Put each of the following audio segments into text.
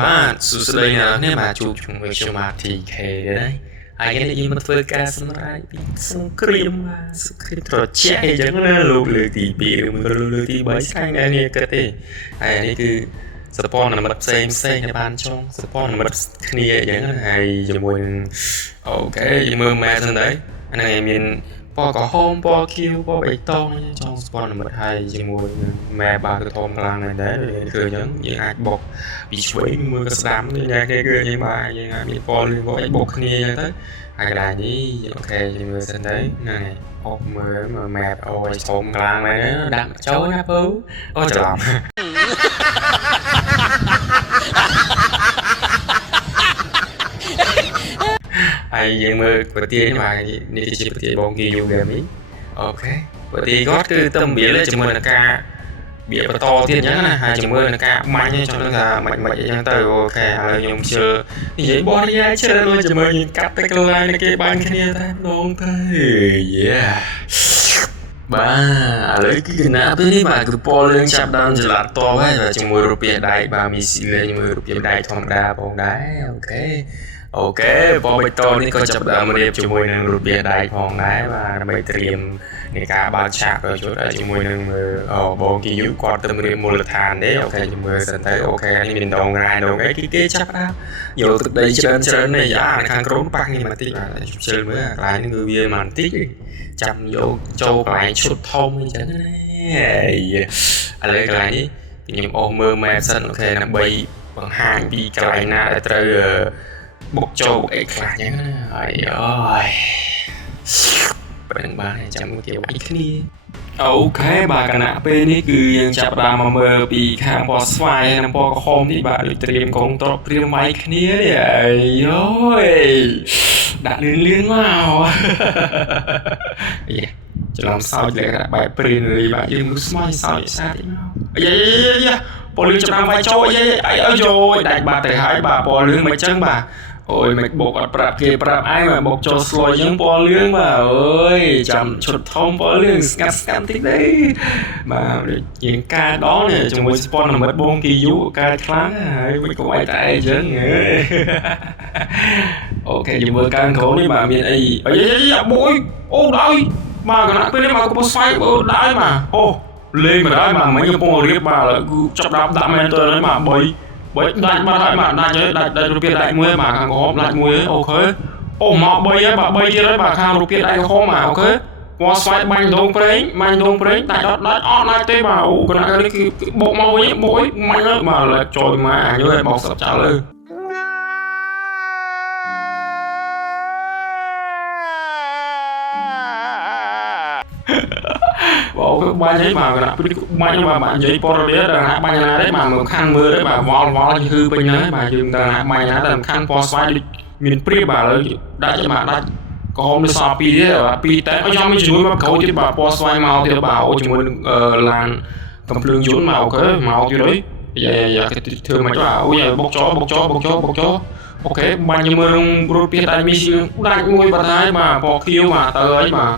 បាទសួស្តីអ្នកនរគ្នាបាទជួបជាមួយខ្ញុំបាទ TK ដែរហើយថ្ងៃនេះយើងមកធ្វើការសម្រាប់ពីសង្គ្រាមបាទសង្គ្រាមត្រជាក់អីចឹងណាលោកលើកទី2ឬមួយលើកទី3ស្កាញ់អ្នកនេះគិតទេហើយនេះគឺសពនមិត្តផ្សេងដែលបានចងសពនមិត្តគ្នាអញ្ចឹងហើយជាមួយនឹងអូខេយើងមើលម៉ែសិនដែរអានេះមានពណ៌ក្រហមពណ៌ខៀវពណ៌បៃតងចង់ស្ពនមិត្តហើយជាមួយម៉ែបាទគឺធំខ្លាំងណាស់ដែរគឺអញ្ចឹងយើងអាចបុកពីឆ្វេងមើលក៏ស្ដាំនេះអ្នកគេគឺយើងបាទយើងអាចមានពណ៌លឿងក៏អាចបុកគ្នាអញ្ចឹងទៅហើយកន្លែងនេះអូខេយើងមើលសិនទៅហ្នឹងហើយអបមើលម៉ែអូយធំខ្លាំងណាស់ដាក់ចូលណាពូអូច្រឡំហើយយើងមើលប្រទាយនេះបាទនេះជាប្រទាយបងគីយូហ្គេមនេះអូខេប្រទាយគាត់គឺទៅមានជាមួយនឹងការបៀបន្តទៀតអញ្ចឹងណាហើយជាមួយនឹងការបាញ់ចង់ថាមិនអញ្ចឹងទៅអូខេហើយខ្ញុំជឿនិយាយបរិយាច្រើនលើជាមួយយើងកាត់ទៅកន្លែងគេបាញ់គ្នាតែម្ដងទៅបាទឥឡូវគឺកណាពេលនេះបាទគឺពណ៌លឿងចាប់ដើមចល័តតបហើយជាមួយរូបភាពដៃបាទមីស៊ីលេជាមួយរូបភាពដៃធម្មតាផងដែរអូខេពណ៌បៃតងនេះក៏ចាប់ដើមរៀបជាមួយនឹងរូបភាពដៃផងដែរបាទដើម្បីត្រៀមនៃការបើកឆាកចូលជាមួយនឹងបងគីយូគាត់ទៅរៀបមូលដ្ឋានទេអូខេជំរឿសិនទៅអូខេនេះមានដងរ៉ាយដងអីគឺគេចាប់ដើមយកទឹកដីច្រើននេះខាងក្រោមប៉ះនេះបន្តិចបាទជិលមើលកន្លែងនេះគឺវាបន្តិចចាំយកចូលកន្លែងឈុតធំអញ្ចឹងណាឥឡូវកន្លែងនេះខ្ញុំអស់មើលម៉ែសិនអូខេដើម្បីបង្ហាញពីកន្លែងណាដែលត្រូវបុកចូលអីខ្លះអញ្ចឹងណាហើយអូយប្រឹងបានចាំគេវាយគ្នាអូខេបាទគណៈពេលនេះគឺយើងចាប់ដើមមកមើលពីខាងពណ៌ស្វាយនិងពណ៌ក្រហមនេះបាទដូចត្រៀមកងត្រប់ព្រាមវាយគ្នានេះអីយោដាក់លឿនមកច្រឡំសោចលេខបែបព្រានរីបាទយើងមើលស្មៃសោចសាតិមកអាពណ៌លឿងចាប់ដើមវាយចូលអីយោដាច់បាត់ទៅហើយបាទពណ៌លឿងមិនចឹងបាទអូយមិនបុកអត់ប្រាប់គេប្រាប់ឯងមកបុកចូលស្លុយអញ្ចឹងពណ៌លឿងបាទអើយចាំឈុតធំពណ៌លឿងស្កាត់តិចទេបាទយើងការដងនេះជាមួយស្ពនមិត្តបងគីយូការខ្លាំងហើយមិនក៏ឲ្យតែអញ្ចឹងអូខេយើងមើលការក្រោយនេះបាទមានអីបុយអូដល់បាទគណៈពេលនេះមកកំពុងស្វែងអូដល់បាទអូលេងមកដល់បាទមិញកំពុងរៀបបាទគឺចាប់ដាក់មែនទៅហើយបាទបើដាច់បាត់ហើយបាទដាច់រូបភាពដាច់មួយបាទខាងក្រហមដាច់មួយអូខេអូមក3ហើយបាទ3ទៀតហើយបាទខាងរូបភាពដាច់ក្រហមបាទអូខេពណ៌ស្វាយបាញ់ដងប្រេងដាច់អត់ដាច់ទេបាទអូគណៈនេះគឺបោកមកវិញបោកមាញ់ហើយបាទចូលមកអញយល់បោកសឹកចោលលើបងគឺបាញ់ហ្នឹងបាទគណៈពីបាញ់បាទនិយាយពណ៌រាដល់ណាបាញ់ណាទេបាទមើលខាងមើលទេបាទវល់គឺពេញហ្នឹងបាទយើងដល់ណាបាញ់ណាតែសំខាន់ពណ៌ស្វាយដូចមានព្រៀបបាទឥឡូវដាច់បាទដាច់ក្រហមនេះសល់2ទៀតបាទ2តែខ្ញុំមានជាមួយមកក្រោយទៀតបាទពណ៌ស្វាយមកទៀតបាទអូជាមួយនឹងឡានកំភ្លើងយន្តមកអូខេមកទៀតហើយយ៉ាគេធ្វើមិនបាទអូយបុកចោអូខេបាញ់ជាមួយនឹងរូបភាពដាច់មីស៊ីដាច់មួយបាត់ហើយបាទពណ៌ខៀវបាទទៅហើយបាទ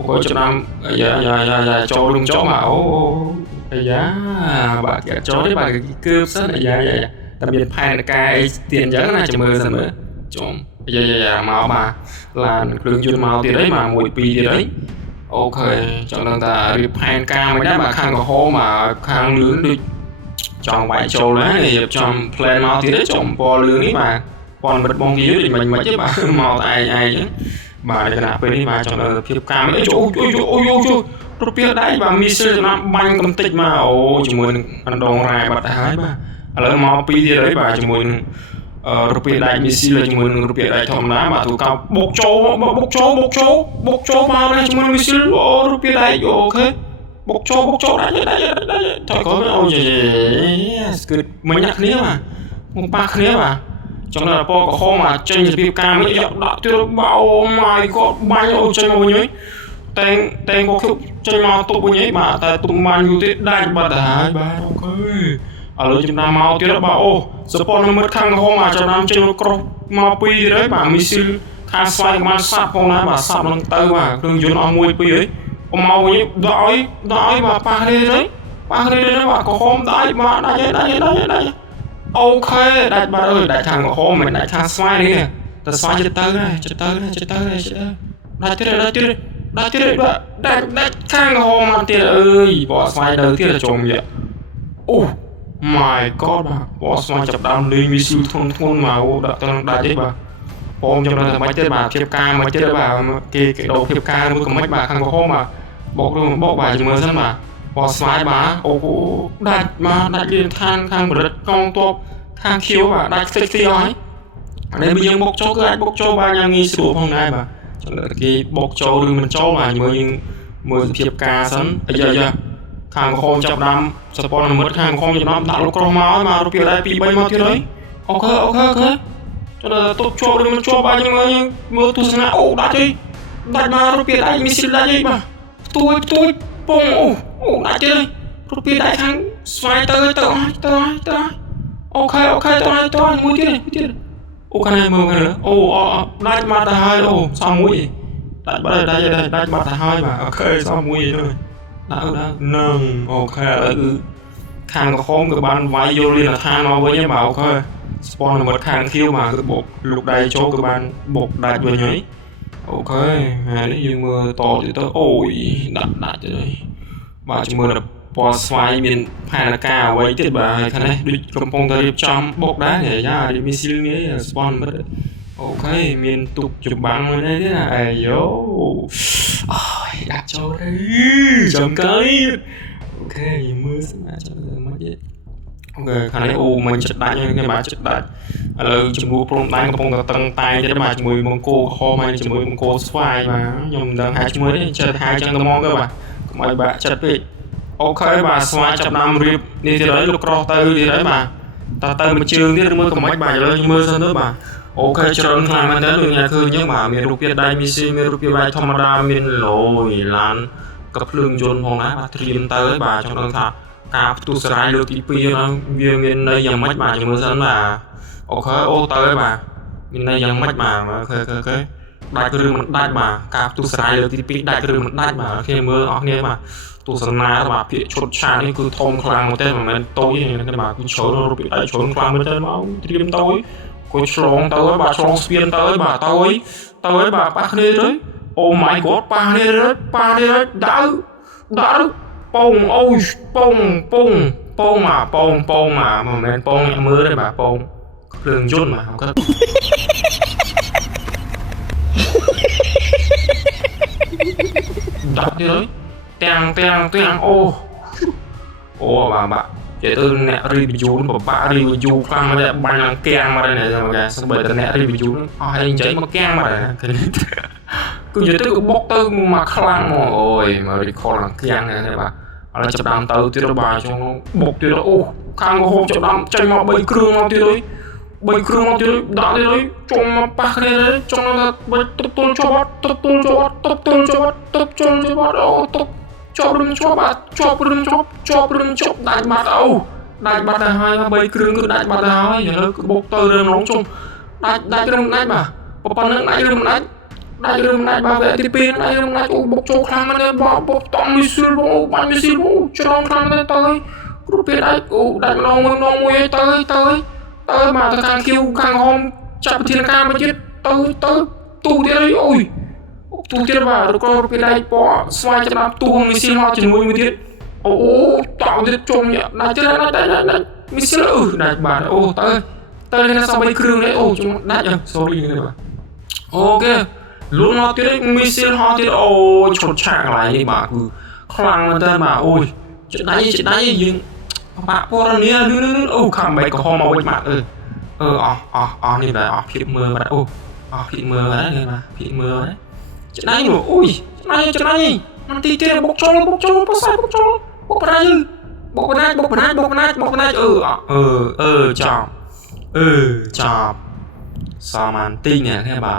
អូខេចំណាំយ៉ាចូលរំចោមកអូយ៉ាបាទគេចូលទេបាទគឺសិនយ៉ាតែមានផែនការអីទៀតអញ្ចឹងណាចាំមើលសិនមើលចំយ៉ាមកបាទឡានគ្រឿងយន្តមកទៀតហើយបាទ1 2ទៀតហើយអូខេចង់ដឹងថារៀបផែនការមិនដែរបាទខាងក្រហមមកខាងលឿងដូចចង់វាយចូលណារៀបចំ plan មកទៀតចំពណ៌លឿងនេះបាទពណ៌មិត្តបងគេដូចមិនទេបាទមកតែឯងអញ្ចឹងបាទគណៈពេលនេះបាទចង់ដល់ភាពកាមអូរូបភាពដៃបាទមីសិលចំណាំបាញ់កំតិចមកអូជាមួយនឹងអណ្ដងរ៉ែបាត់ទៅហើយបាទឥឡូវមក2ទៀតហើយបាទជាមួយនឹងរូបភាពដៃមីស៊ីលជាមួយនឹងរូបភាពដៃធម្មតាបាទទូកោបុកចូលមកនេះជាមួយមីស៊ីលអូរូបភាពដៃអូខេបុកចូលដាច់ថយក៏អូយស្គឹតមិញដាក់គ្នាបាទមកប៉ះគ្នាបាទចង់ដល់ពណ៌ក្រហមមកចេញរបៀបការនេះយកដាក់ទៀតបោ my god បាញ់អូចេញមកវិញតែងមកចេញមកទុបវិញឯងបាទតែទុបបាញ់យូរទៀតដាច់បាត់ទៅហើយបាទអូខេឥឡូវចំណាំមកទៀតបាទអូសពនមិត្តខាងក្រហមមកចំណាំចេញក្រោះមក2ទៀតហើយបាទមីស៊ីលខាងស្វាយបានសាប់ផងដែរបាទសាប់នឹងទៅបាទគ្រឿងយន្តអស់1 2ហើយអមកវិញដាក់ឲ្យបាទប៉ះនេះហើយបាទក្រហមដាច់បាទដាច់ ok đại bà ơi đại thằng của hôm mình đại thằng xoay đi nè ta xoay cho tới này đại tiếp đại thằng của hôm ăn tiền ơi bỏ xoay đầu tiên là trộm vậy oh my god bà bỏ xoay chập đam đi mi siêu thôn mà đã tăng đại tiếp bà hôm trong đó là mấy tên bà phiệp ca mấy tên bà cái đầu phiệp ca mới có mấy bà thằng của hôm mà bọc bà chỉ mới sân mà bỏ xoay bà ô đại mà đại liên thang một đất con to thang khiếu và đại sexy ấy nên bây giờ bốc cho ba nhà nghi sửa phòng này mà cho nên cái bốc cho đừng mình cho mà mới phiệp ca sẵn bây giờ hàng không chập đam support là mất hàng không chập đam tạo lúc con máu mà rupia đại pi bay máu thế đấy ok cho nên tôi cho đừng mình cho ba nhà người mưa tu sanh ô đại mà rupia đại misil đại gì mà tôi bông đại thế đây rupia đại thằng xoay tới ok tôi mua tiếp này ô cái này mưa cái nữa đại mặt là hai sao mũi đại bắt đây đại mặt là hai mà ok sao mũi rồi đã nâng ok là cứ khang có khóm cái ban vay vô liền là thang nó với nhau bảo ok spawn là một khang khiêu mà cái bộ lục đầy cho cái ban bột đại vừa nhảy ok hai đấy nhưng mưa to thì tới ôi đặt rồi và chúng mưa là boss fight miền Panaka quay tiếp bà hay thế này đi cầm phong tới trong bốc đá để ra đi missile nghĩa spawn mất ok miền tục chụp băng ở đây thế này yo đặt cho đây chấm cái ok mưa sẽ mà cho mất vậy ok khả năng mình chật đại như cái bà chật đại chụp mua prom đánh cầm phong tăng tay cho bà chụp mười mông cô kho mai chụp mười mông cô spy mà nhom đang hai chụp mới chơi hai chân mong các bạn mọi bạn chật bị ok bà xoay chập năm rip đi thì đấy lục ro tư thì đấy bà ta tư một trường thì mưa còn mấy bài rồi mưa sân nữa bà ok cho nên làm anh đến được nhà khơi nhưng mà miền rupia đây misi miền rupia bay thom đa miền lồi lan cặp lưng chôn phong á bà tìm tới bà cho nên thà cà tu sài được tí pi nó viên miền đây dòng mấy bà cho mưa sân là ok tới bà miền đây dòng mấy bà ok đại cứ một đại bà cà tu sài được tí pi đại cứ một đại bà khi mưa ở nghe mà tu sân na mà phía chốt chaนี่คือทองคลังมาเต้นมันโต้ยนี่นะมาคือโชว์รูปไอ้โชว์คลังมาเต้นมาเตรียมโต้ยกูฉลองโต้ยบ่าฉลองสเปียนโต้ยบ่าโต้ยบ่าปากนี่เลยโอ้ my god ปากนี่เลยดาวปงโอ้ยปงมามันเป็นปงมือเลยบ่าปงเครื่องยนต์มาก็ดับเลยtiền ô bà vậy tôi nè review của bà review khoan mà lại bài năng keng mà đây này rồi kìa sao bởi tôi nè review hay anh cháy mà keng mà đây này cứ vậy tôi bóc tôi mà khăn mà ôi mà đi kho là keng này này bà là chụp đam tàu tiêu bà cho nó bóc tiêu đó ô khăn có hôm chụp đam chơi mà bay cương nó tiêu đấy đã đi đấy trong mà bạc này đấy trong nó là bay tập tôn cho bắt cho đừng chop đại mặt là hai mà bay cương cứ đại mặt là hai giờ cứ bốc tơ lên nóng trong đại rừng đại bà papa nước đại rừng bà về thì pin đại rừng đại bốc cho khang này bốc tông missile cho nó khang này tới cứ pin đại nong tới mà ta càng kêu càng hôm chặt thiên cam mà chết tới tu thế đấy ôi tu thế bà rồi con cái này bỏ xoay cho nó tu mình xin hoa trên mũi mới thiết tạo thế trông nhỉ này chứ này mình xin này bà tới lên sao bay kêu đấy chúng đại rồi sorry này bà ok luôn hoa thế đấy mình xin hoa thế chột chạng lại bà cứ khăng lên tên bà ôi chuyện đấy gì bà qua đây nè khăng bay có hôm mà quay mặtนี่แบบผิดมือมาผิดมือแล้วนี่มาผิดมือแล้วจะไหนหนูอุ้ยจะไหนมันตีเตะบกโจปใส่บกโจบกไปได้จอบซามันตีเนี่ยแค่บ่า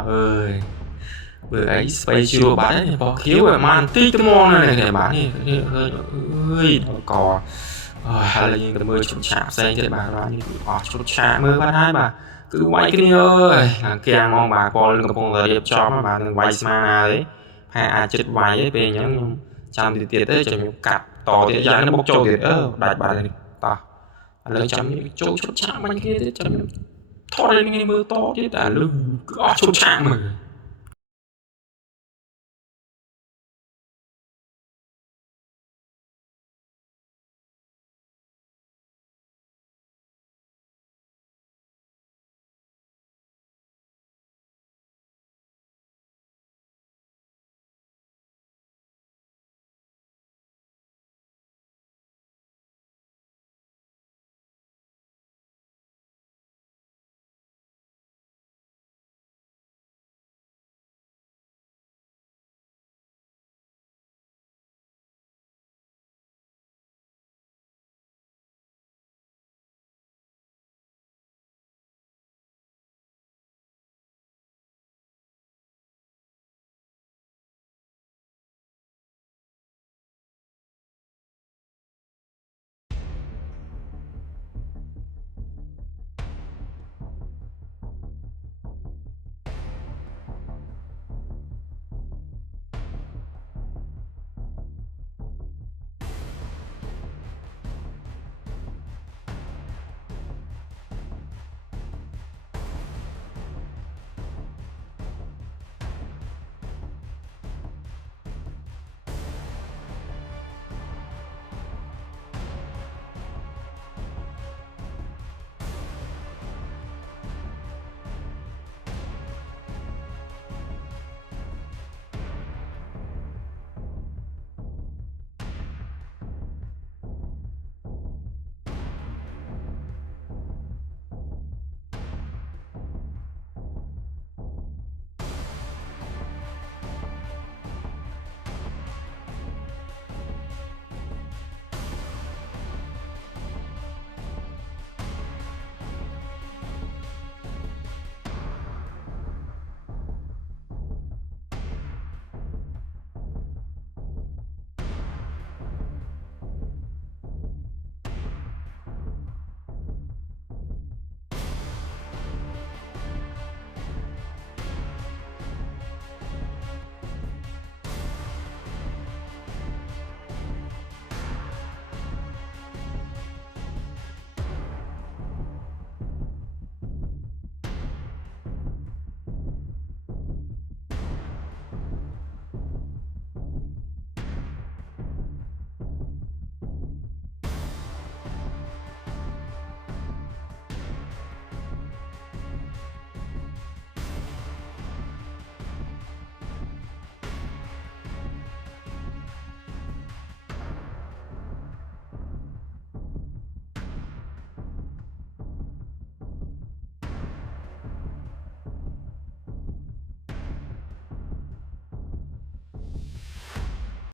bữa ấy space chưa bán này có khiếu về man tí cái món này bán này ơi cò hay là những cái mưa chụp chạm xe cho bà là như chụp chạm mưa bắt hai bà cứ quay cái ơi là kèm mong bà coi lên cái phong là đẹp cho bà đừng quay mana đấy hay chết vay ấy về những trăm thì tiền đấy cho mình cắt to thì giá nó bốc trâu thì đại bà này to lời chấm chỗ chốt chạm anh kia chấm thôi đây nghe mưa to chứ đã lưng cứ chốt chạm mà